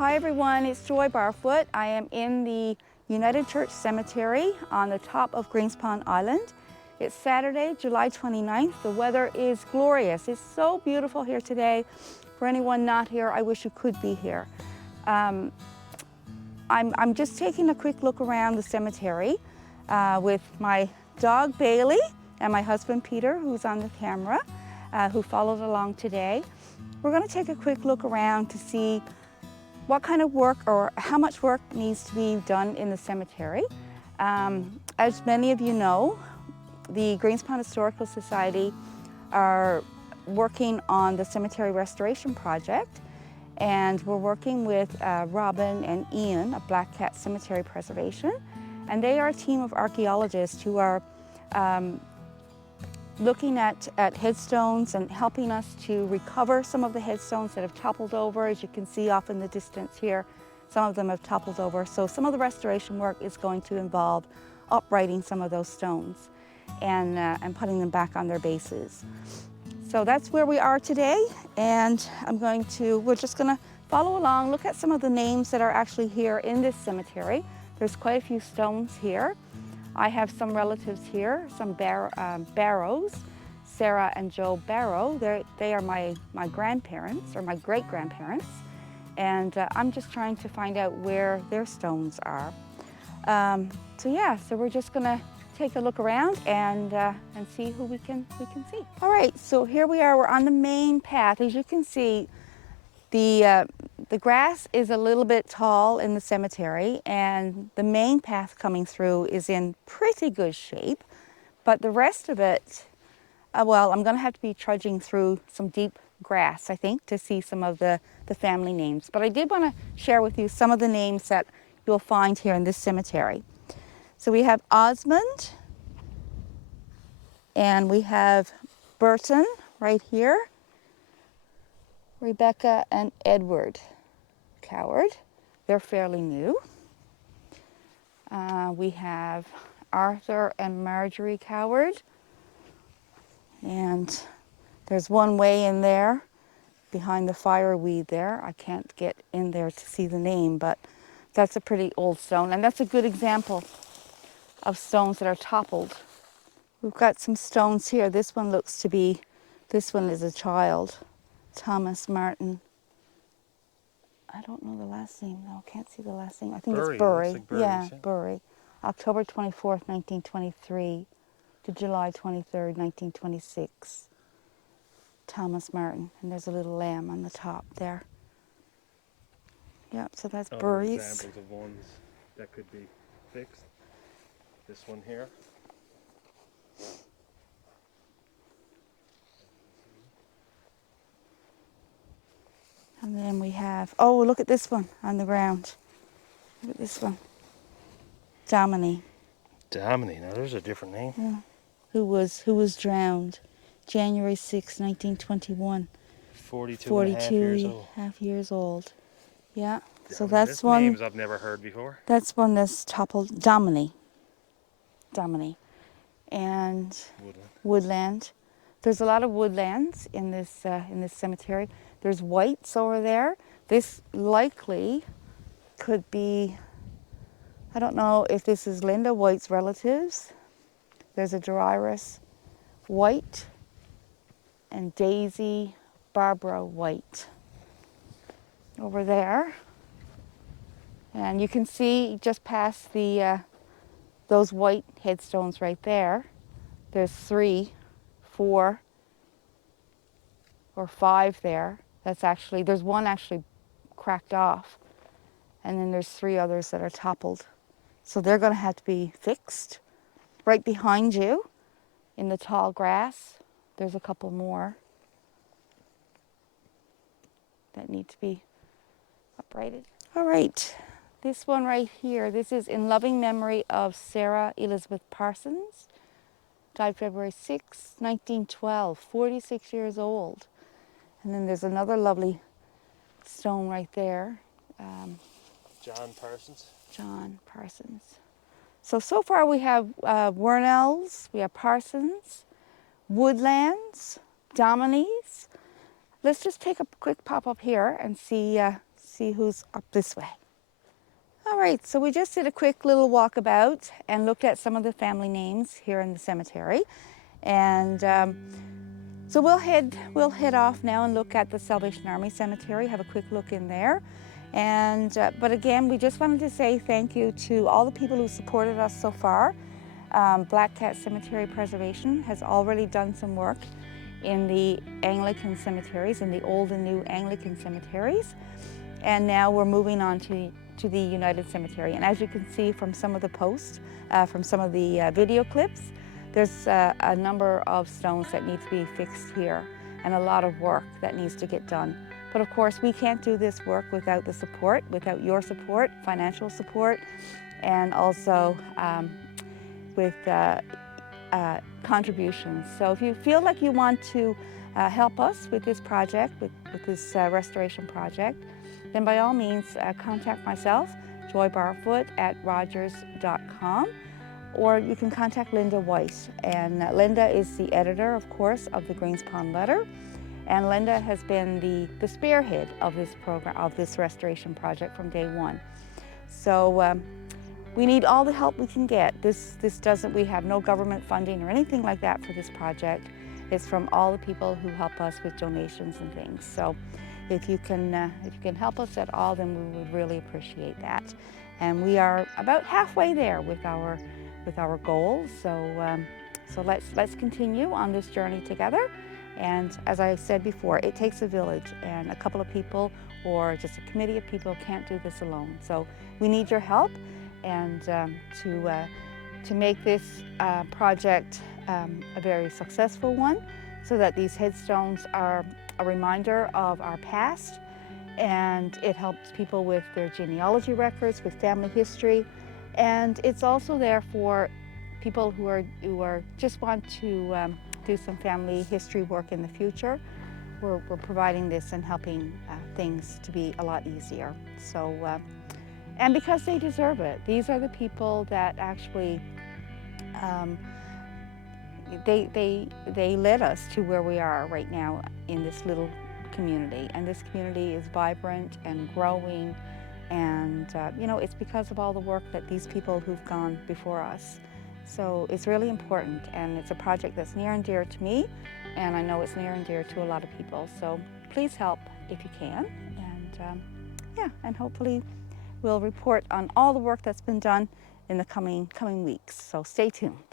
Hi everyone, it's Joy Barfoot. I am in the United Church Cemetery on the top of Greenspond Island. It's Saturday, July 29th. The weather is glorious. It's so beautiful here today. For anyone not here, I wish you could be here. I'm just taking a quick look around the cemetery with my dog Bailey and my husband Peter, who's on the camera, who followed along today. We're going to take a quick look around to see what kind of work or how much work needs to be done in the cemetery. As many of you know, the Greenspond Historical Society are working on the cemetery restoration project, and we're working with Robin and Ian of Black Cat Cemetery Preservation, and they are a team of archaeologists who are looking at headstones and helping us to recover some of the headstones that have toppled over. As you can see off in the distance here, some of them have toppled over. So some of the restoration work is going to involve uprighting some of those stones and putting them back on their bases. So that's where we are today, and we're just gonna follow along, look at some of the names that are actually here in this cemetery. There's quite a few stones here. I have some relatives here, some Barrows, Sarah and Joe Barrow. They are my grandparents, or my great-grandparents, and I'm just trying to find out where their stones are. So we're just gonna take a look around and see who we can see. All right, so here we are, we're on the main path. As you can see, the grass is a little bit tall in the cemetery, and the main path coming through is in pretty good shape, but the rest of it, well, I'm going to have to be trudging through some deep grass, I think, to see some of the family names. But I did want to share with you some of the names that you'll find here in this cemetery. So we have Osmond, and we have Burton right here, Rebecca and Edward Coward. They're fairly new. We have Arthur and Marjorie Coward. And there's one way in there behind the fireweed there. I can't get in there to see the name, but that's a pretty old stone. And that's a good example of stones that are toppled. We've got some stones here. This one is a child. Thomas Martin. I don't know the last name though. Can't see the last name. I think it's Bury. Like Bury, yeah, Bury. October 24th, 1923 to July 23rd, 1926. Thomas Martin. And there's a little lamb on the top there. Yep, so that's Bury's. Examples of ones that could be fixed. This one here. And then we have, oh, look at this one on the ground. Look at this one. Domini. Domini, now there's a different name. Yeah. Who was drowned January 6, 1921. 42 and a half years old. Yeah. So Domini. that's one. Names I've never heard before. That's one that's toppled. Domini. And woodland. There's a lot of woodlands in this cemetery. There's whites over there. This likely could be, I don't know if this is Linda White's relatives. There's a Dryras White and Daisy Barbara White over there. And you can see just past those white headstones right there. There's 3, 4, or 5 there. There's one actually cracked off, and then there's 3 others that are toppled. So they're going to have to be fixed. Right behind you, in the tall grass, there's a couple more that need to be uprighted. All right, this one right here, this is in loving memory of Sarah Elizabeth Parsons. Died February 6, 1912, 46 years old. And then there's another lovely stone right there. John Parsons. John Parsons. So far we have Wernells, we have Parsons, Woodlands, Dominis. Let's just take a quick pop up here and see see who's up this way. All right, so we just did a quick little walkabout and looked at some of the family names here in the cemetery. And so we'll head off now and look at the Salvation Army Cemetery, have a quick look in there. And, but again, we just wanted to say thank you to all the people who supported us so far. Black Cat Cemetery Preservation has already done some work in the Anglican cemeteries, in the old and new Anglican cemeteries. And now we're moving on to the United Cemetery. And as you can see from some of the posts, from some of the video clips, there's a number of stones that need to be fixed here and a lot of work that needs to get done. But of course, we can't do this work without the support, without your support, financial support, and also with contributions. So if you feel like you want to help us with this project, with this restoration project, then by all means contact myself, Joy Barfoot at rogers.com, or you can contact Linda White. And Linda is the editor, of course, of the Greenspond letter. And Linda has been the spearhead of this program, of this restoration project from day one. So we need all the help we can get. We have no government funding or anything like that for this project. It's from all the people who help us with donations and things. So if you can help us at all, then we would really appreciate that. And we are about halfway there with our goals. So let's continue on this journey together. And as I said before, it takes a village, and a couple of people or just a committee of people can't do this alone. So we need your help, and to make this project a very successful one, so that these headstones are a reminder of our past, and it helps people with their genealogy records, with family history, and it's also there for people who are just want to do some family history work in the future. We're providing this and helping things to be a lot easier. So, and because they deserve it. These are the people that actually, they led us to where we are right now in this little community. And this community is vibrant and growing. And, you know, it's because of all the work that these people who've gone before us. So it's really important, and it's a project that's near and dear to me, and I know it's near and dear to a lot of people. So please help if you can, and yeah, and hopefully we'll report on all the work that's been done in the coming weeks. So stay tuned.